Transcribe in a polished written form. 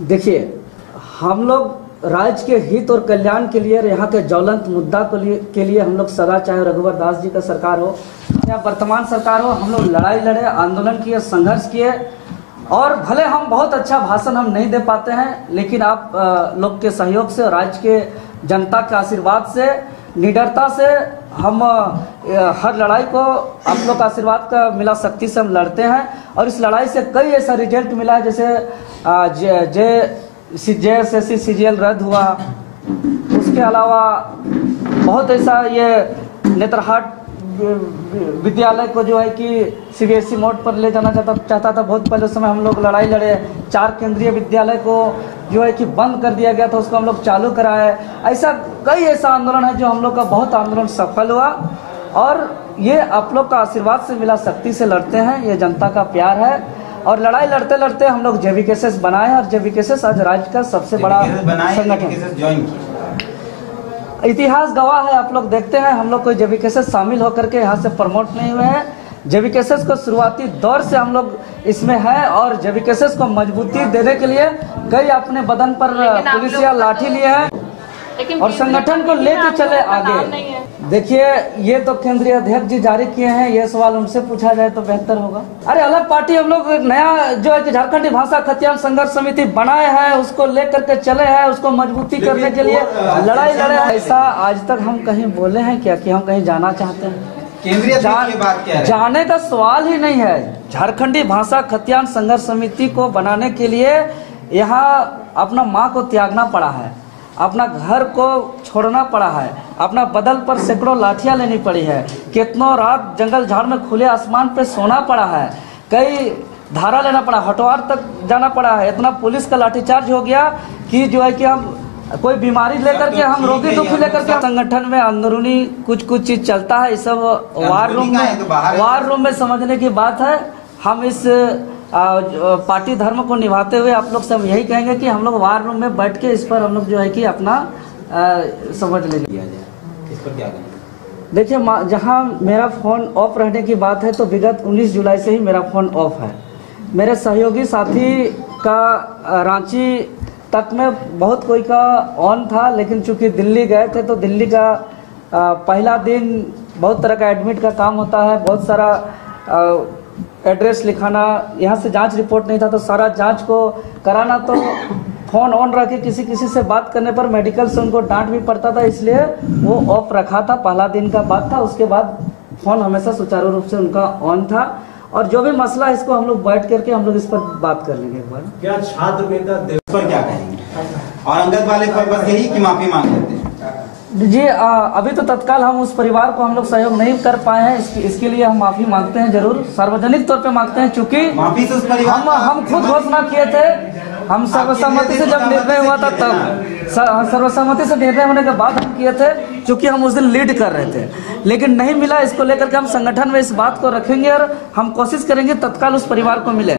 देखिए, हम लोग राज्य के हित और कल्याण के लिए, यहाँ के ज्वलंत मुद्दा के लिए हम लोग सदा, चाहे रघुवर दास जी का सरकार हो या वर्तमान सरकार हो, हम लोग लड़ाई लड़े, आंदोलन किए, संघर्ष किए। और भले हम बहुत अच्छा भाषण हम नहीं दे पाते हैं, लेकिन आप लोग के सहयोग से, राज्य के जनता के आशीर्वाद से, निडरता से हम हर लड़ाई को आप लोग का आशीर्वाद का मिला शक्ति से हम लड़ते हैं। और इस लड़ाई से कई ऐसा रिजल्ट मिला है, जैसे JSSC CGL रद्द हुआ, उसके अलावा बहुत ऐसा ये नेत्रहाट विद्यालय को जो है कि CBSE मोड पर ले जाना चाहता था। बहुत पहले समय हम लोग लड़ाई लड़े। 4 केंद्रीय विद्यालय को जो है कि बंद कर दिया गया था, उसको हम लोग चालू कराए। ऐसा कई ऐसा आंदोलन है जो हम लोग का बहुत आंदोलन सफल हुआ। और ये आप लोग का आशीर्वाद से मिला शक्ति से लड़ते हैं, ये जनता का प्यार है। और लड़ाई लड़ते लड़ते हम लोग JVKSS बनाए, और JVKSS आज राज्य का सबसे बड़ा संगठन। इतिहास गवाह है, आप लोग देखते हैं, हम लोग कोई JVKSS शामिल होकर के यहाँ से प्रमोट नहीं हुए हैं। JVKSS को शुरुआती दौर से हम लोग इसमें हैं, और JVKSS को मजबूती देने के लिए कई अपने बदन पर पुलिस या लाठी लिए हैं और संगठन को लेके चले आगे। देखिए, ये तो केंद्रीय अध्यक्ष जी जारी किए हैं, ये सवाल उनसे पूछा जाए तो बेहतर होगा। अरे अलग पार्टी हम लोग नया जो है कि झारखंडी भाषा खतियान संघर्ष समिति बनाए हैं, उसको लेकर के चले हैं, उसको मजबूती करने के लिए लड़ाई लड़े हैं। ऐसा आज तक हम कहीं बोले हैं क्या कि हम कहीं जाना चाहते हैं? केंद्रीय की बात क्या है? जाने का सवाल ही नहीं है। झारखंडी भाषा खतियान संघर्ष समिति को बनाने के लिए यहाँ अपना माँ को त्यागना पड़ा है, अपना घर को छोड़ना पड़ा है, अपना बदल पर सैकड़ों लाठियां लेनी पड़ी है, कितनों रात जंगल झाड़ में खुले आसमान पे सोना पड़ा है, कई धारा लेना पड़ा, हटवार तक जाना पड़ा है। इतना पुलिस का लाठीचार्ज हो गया कि जो है कि हम कोई बीमारी लेकर के, हम रोगी दुखी लेकर के, संगठन में अंदरूनी कुछ चीज चलता है। इस सब वार रूम में समझने की बात है। हम इस पार्टी धर्म को निभाते हुए आप लोग सब यही कहेंगे कि हम लोग वार रूम में बैठ के इस पर हम लोग जो है कि अपना समझ लेंगे। इस पर क्या कहेंगे? देखिए, जहां मेरा फ़ोन ऑफ रहने की बात है तो विगत 19 जुलाई से ही मेरा फ़ोन ऑफ है। मेरे सहयोगी साथी का रांची तक में बहुत कोई का ऑन था, लेकिन चूंकि दिल्ली गए थे तो दिल्ली का पहला दिन बहुत तरह का एडमिट का काम होता है, बहुत सारा एड्रेस लिखाना, यहाँ से जांच रिपोर्ट नहीं था तो सारा जांच को कराना, तो फ़ोन ऑन रख के किसी से बात करने पर मेडिकल से उनको डांट भी पड़ता था, इसलिए वो ऑफ रखा था। पहला दिन का बात था, उसके बाद फ़ोन हमेशा सुचारू रूप से उनका ऑन था। और जो भी मसला है इसको हम लोग बैठ करके हम लोग इस पर बात कर लेंगे एक बार। क्या छात्र नेता पर क्या कहेंगे? और अंगद वाले पर बस यही कि माफी मांग लेते हैं जी। अभी तो तत्काल हम उस परिवार को हम लोग सहयोग नहीं कर पाए हैं, इसके लिए हम माफी मांगते हैं, जरूर सार्वजनिक तौर पे मांगते हैं। चूंकि माफी से उस परिवार हम खुद घोषणा किए थे, हम सर्वसम्मति से जब निर्णय हुआ था तब सर्वसम्मति से निर्णय होने के बाद हम किए थे, चूंकि हम उस दिन लीड कर रहे थे, लेकिन नहीं मिला। इसको लेकर के हम संगठन में इस बात को रखेंगे और हम कोशिश करेंगे तत्काल उस परिवार को मिले।